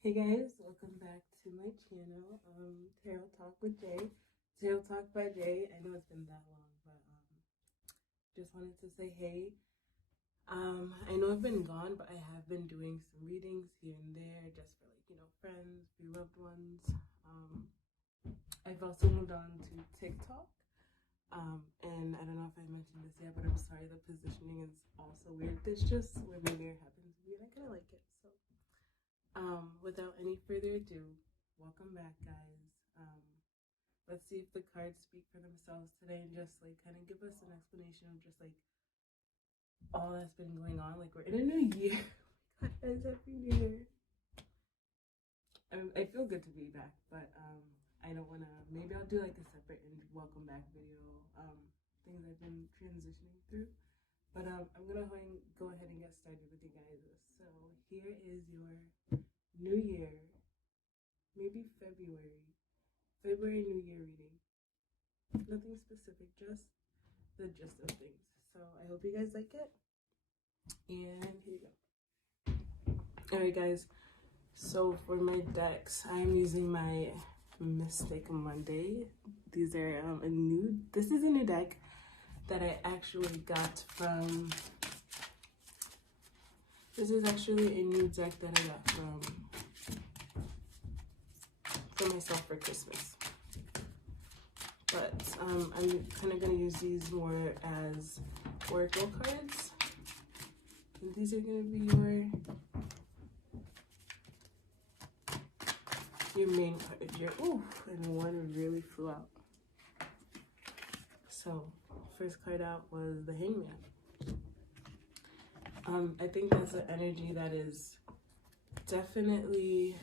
Hey guys, welcome back to my channel, Tarot Talk with Jay. Tarot Talk by Jay. I know it's been that long, but just wanted to say hey. I know I've been gone, but I have been doing some readings here and there, just for friends, beloved ones. I've also moved on to TikTok. And I don't know if I mentioned this yet, but I'm sorry, the positioning is also weird. It's just where my mirror happens to be, and I kind of like it, so. Without any further ado, welcome back, guys. Let's see if the cards speak for themselves today and just kind of give us an explanation of just all that's been going on. Like, we're in a new year. Guys, happy new year. I feel good to be back, but I don't want to. Maybe I'll do a separate and welcome back video. Things I've been transitioning through. But I'm gonna go ahead and get started with you guys. So here is your New Year, maybe February New Year reading. Nothing specific, just the gist of things. So I hope you guys like it. And here you go. Alright guys, so for my decks, I'm using my Mystic Monday. These are this is a new deck that I actually got from, this is actually a new deck that I got for myself for Christmas. But I'm kind of going to use these more as oracle cards. And these are going to be your main card here. Ooh, and one really flew out. So, first card out was the Hangman. I think that's an energy that is definitely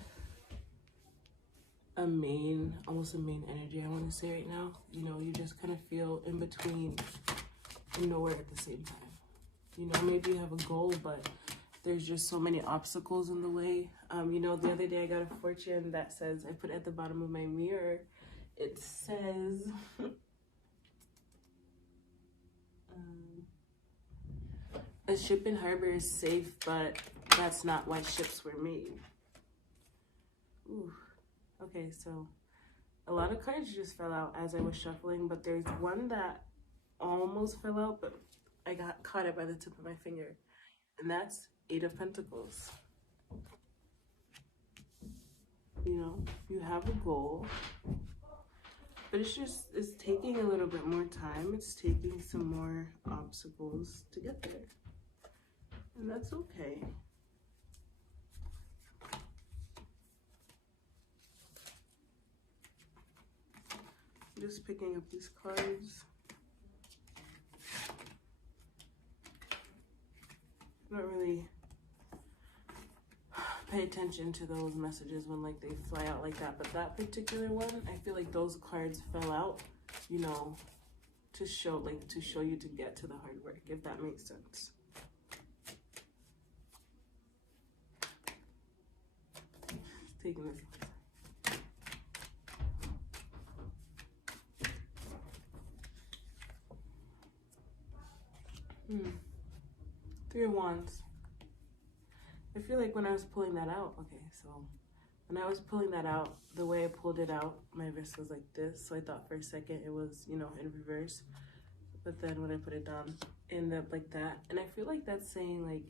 almost a main energy, I want to say right now. You know, you just kind of feel in between and nowhere at the same time. You know, maybe you have a goal, but there's just so many obstacles in the way. You know, the other day I got a fortune that says, I put it at the bottom of my mirror, it says, a ship in harbor is safe, but that's not why ships were made. Ooh. Okay, so a lot of cards just fell out as I was shuffling, but there's one that almost fell out, but I caught it by the tip of my finger, and that's Eight of Pentacles. You know, you have a goal, but it's taking a little bit more time. It's taking some more obstacles to get there, and that's okay. Just picking up these cards. I don't really pay attention to those messages when they fly out like that, but that particular one, I feel like those cards fell out, you know, to show you to get to the hard work, if that makes sense. Taking this. Three of Wands. I feel like when I was pulling that out, okay, so when I was pulling that out, the way I pulled it out, my wrist was like this, so I thought for a second it was, you know, in reverse, but then when I put it down, it ended up like that. And I feel like that's saying,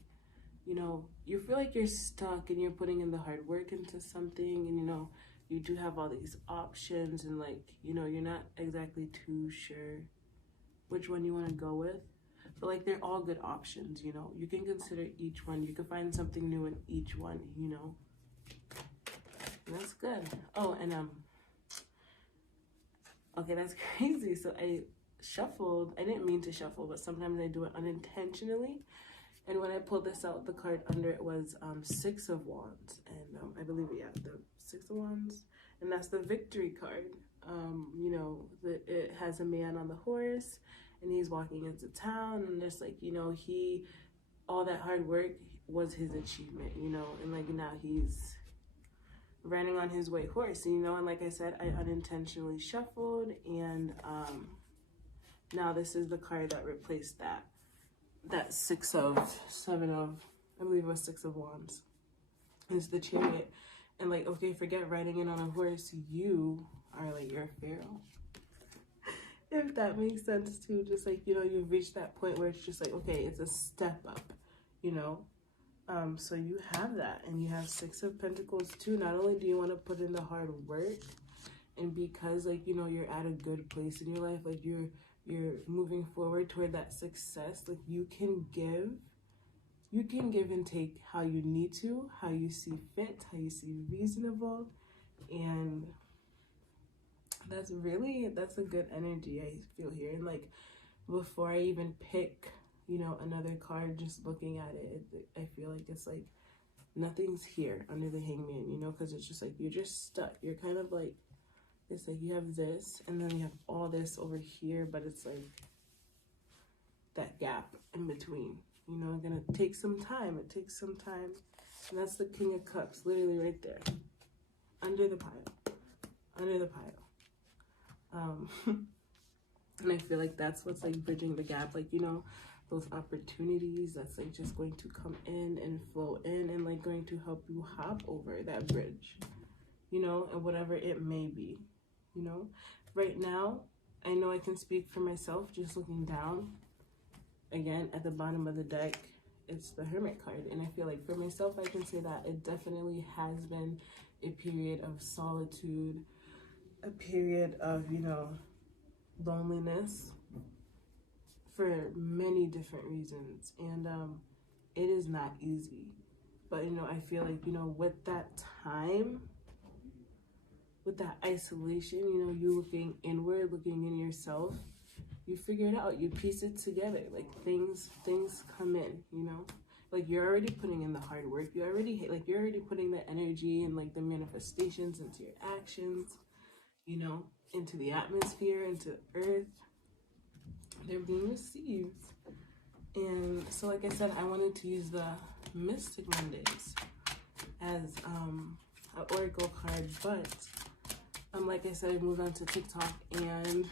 you know, you feel like you're stuck and you're putting in the hard work into something, and you know, you do have all these options, and you know, you're not exactly too sure which one you want to go with, but they're all good options. You know, you can consider each one, you can find something new in each one, you know, and that's good. Oh, and okay, that's crazy. So I shuffled, I didn't mean to shuffle, but sometimes I do it unintentionally. And when I pulled this out, the card under it was Six of Wands. And I believe, yeah, the Six of Wands. And that's the victory card. You know, it has a man on the horse, and he's walking into town. And there's you know, all that hard work was his achievement, you know. And now he's riding on his white horse, you know. And like I said, I unintentionally shuffled. And now this is the card that replaced that. That I believe it was Six of Wands. It's the Chariot. And like, okay, forget riding in on a horse, you are like, you're a pharaoh. If that makes sense too, just like, you know, you've reached that point where it's just like, okay, it's a step up, you know. So you have that, and you have Six of Pentacles too. Not only do you want to put in the hard work, and because like, you know, you're at a good place in your life, like you're moving forward toward that success, like you can give and take how you need to, how you see fit, how you see reasonable. And that's a good energy I feel here. And like, before I even pick, you know, another card, just looking at it, I feel like it's like nothing's here under the Hangman, you know, because it's just like you're just stuck. You're kind of like, it's like you have this and then you have all this over here, but it's like that gap in between, you know. Gonna take some time. It takes some time. And that's the King of Cups, literally right there, under the pile, under the pile. And I feel like that's what's like bridging the gap, like, you know, those opportunities that's like just going to come in and flow in and like going to help you hop over that bridge, you know, and whatever it may be, you know. Right now, I know I can speak for myself, just looking down again at the bottom of the deck, it's the Hermit card. And I feel like for myself, I can say that it definitely has been a period of solitude, a period of, you know, loneliness for many different reasons. And it is not easy. But, you know, I feel like, you know, with that time, with that isolation, you know, you looking inward, looking in yourself, you figure it out, you piece it together. Like things come in, you know. Like you're already putting in the hard work. You're already putting the energy and like the manifestations into your actions, you know, into the atmosphere, into earth. They're being received. And so, like I said, I wanted to use the Mystic Mondays as an oracle card, but like I said, I moved on to TikTok, and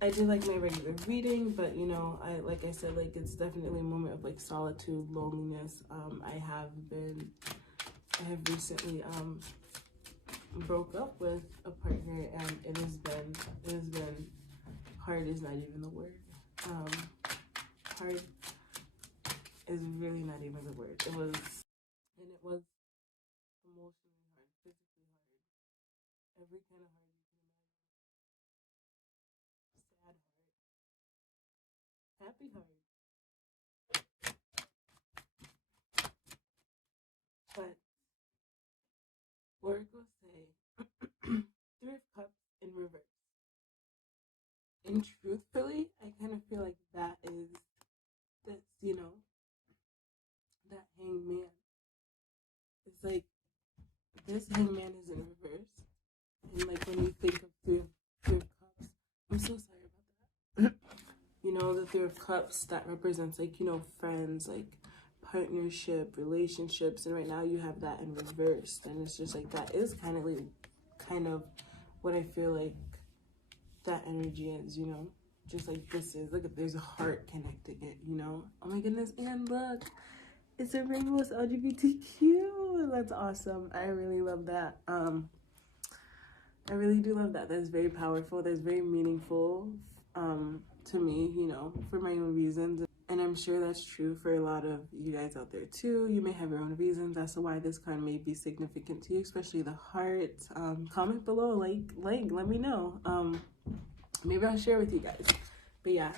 I did like my regular reading, but you know, like I said, like it's definitely a moment of like solitude, loneliness. I have recently broke up with a partner, and it has been hard is not even the word. Hard is really not even the word. It was emotionally hard, physically hard, every kind of hard you can imagine. Sad hard, happy hard. But oracles say Three of Cups in reverse. And truthfully, I kind of feel like that's, you know, that Hangman. It's like this Hangman is in reverse. And like when you think of Three of Cups, I'm so sorry about that. You know, the Three of Cups, that represents like, you know, friends, like partnership, relationships, and right now you have that in reverse. And it's just like that is kind of what I feel like that energy is, you know. Just like this is, look, there's a heart connecting it, you know. Oh my goodness, and look, it's a rainbow, it's LGBTQ. That's awesome. I really love that. I really do love that. That's very powerful. That's very meaningful to me, you know, for my own reasons. And I'm sure that's true for a lot of you guys out there too. You may have your own reasons as to why this card may be significant to you, especially the heart. Comment below, like, let me know. Maybe I'll share with you guys. But yeah,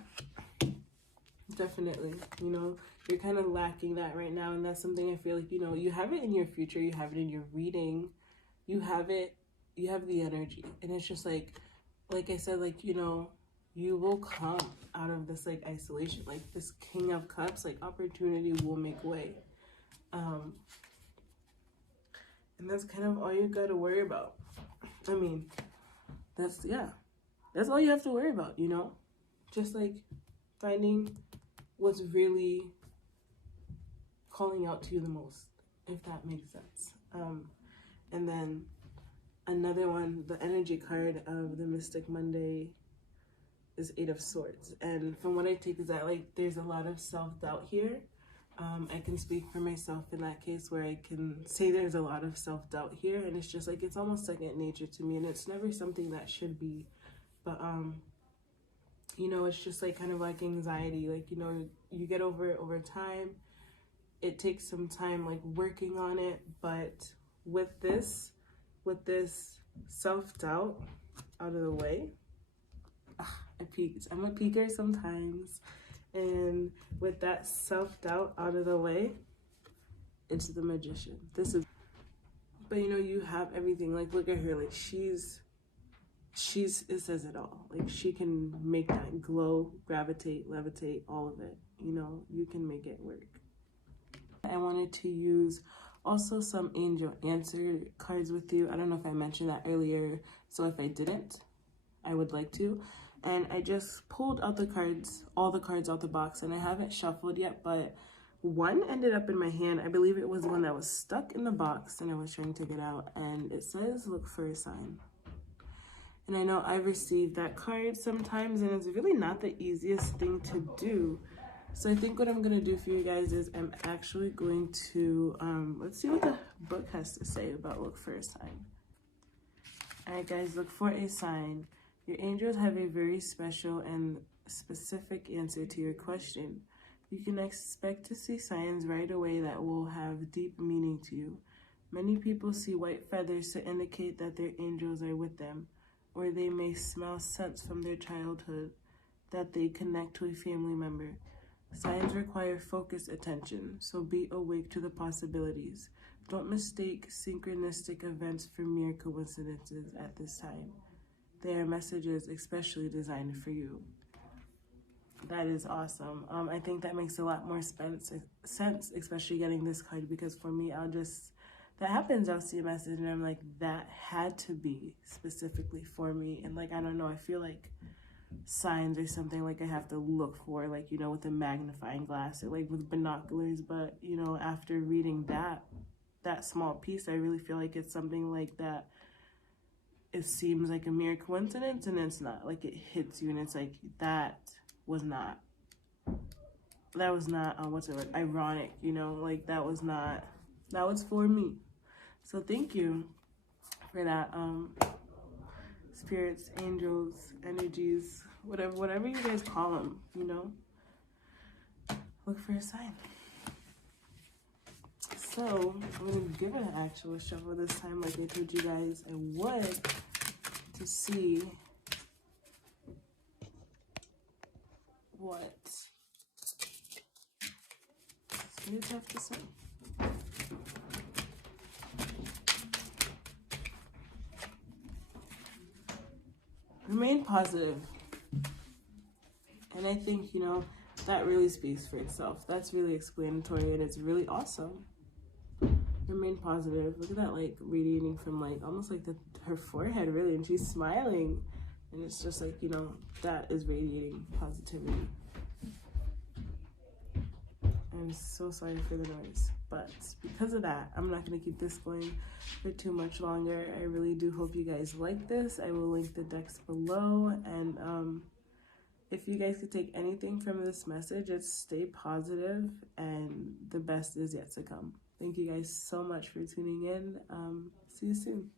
definitely, you know, you're kind of lacking that right now. And that's something I feel like, you know, you have it in your future. You have it in your reading. You have the energy. And it's just like I said, like, you know, you will come out of this like isolation, like this King of Cups, like opportunity will make way. And that's kind of all you got to worry about. I mean, that's all you have to worry about, you know, just like finding what's really calling out to you the most, if that makes sense. And then another one, the energy card of the Mystic Monday is 8 of Swords. And from what I take is that like there's a lot of self-doubt here. I can speak for myself in that case where I can say there's a lot of self-doubt here, and it's just like it's almost second nature to me, and it's never something that should be. But you know, it's just like kind of like anxiety, like, you know, you get over it over time. It takes some time like working on it, but with this self-doubt out of the way, I peaked. I'm a peaker sometimes. And with that self-doubt out of the way, it's the Magician. This is, but you know, you have everything. Like, look at her. Like, she's, it says it all. Like, she can make that glow, gravitate, levitate, all of it. You know, you can make it work. I wanted to use also some angel answer cards with you. I don't know if I mentioned that earlier, so if I didn't, I would like to. And I just pulled out the cards, all the cards out the box, and I haven't shuffled yet, but one ended up in my hand. I believe it was one that was stuck in the box and I was trying to get out, and it says look for a sign. And I know I've received that card sometimes, and it's really not the easiest thing to do. So I think what I'm going to do for you guys is I'm actually going to, let's see what the book has to say about look for a sign. All right, guys, look for a sign. Your angels have a very special and specific answer to your question. You can expect to see signs right away that will have deep meaning to you. Many people see white feathers to indicate that their angels are with them, or they may smell scents from their childhood that they connect to a family member. Signs require focused attention, so be awake to the possibilities. Don't mistake synchronistic events for mere coincidences at this time. They are messages especially designed for you. That is awesome. I think that makes a lot more sense, especially getting this card, because for me, that happens, I'll see a message and I'm like, that had to be specifically for me. And like, I don't know, I feel like signs or something like I have to look for, like, you know, with a magnifying glass or like with binoculars. But, you know, after reading that small piece, I really feel like it's something like that. It seems like a mere coincidence, and it's not. Like, it hits you and it's like, that was not what's the word, ironic, you know, like that was for me. So thank you for that. Spirits, angels, energies, whatever you guys call them, you know, look for a sign. So I'm gonna give an actual shuffle this time, like I told you guys I would, to see what spirits have to say. Remain positive. And I think, you know, that really speaks for itself. That's really explanatory, and it's really awesome. Remain positive. Look at that, like, radiating from, like, almost like her forehead, really, and she's smiling. And it's just like, you know, that is radiating positivity. I'm so sorry for the noise, but because of that, I'm not going to keep this going for too much longer. I really do hope you guys like this. I will link the decks below, and if you guys could take anything from this message, it's stay positive, and the best is yet to come. Thank you guys so much for tuning in. See you soon.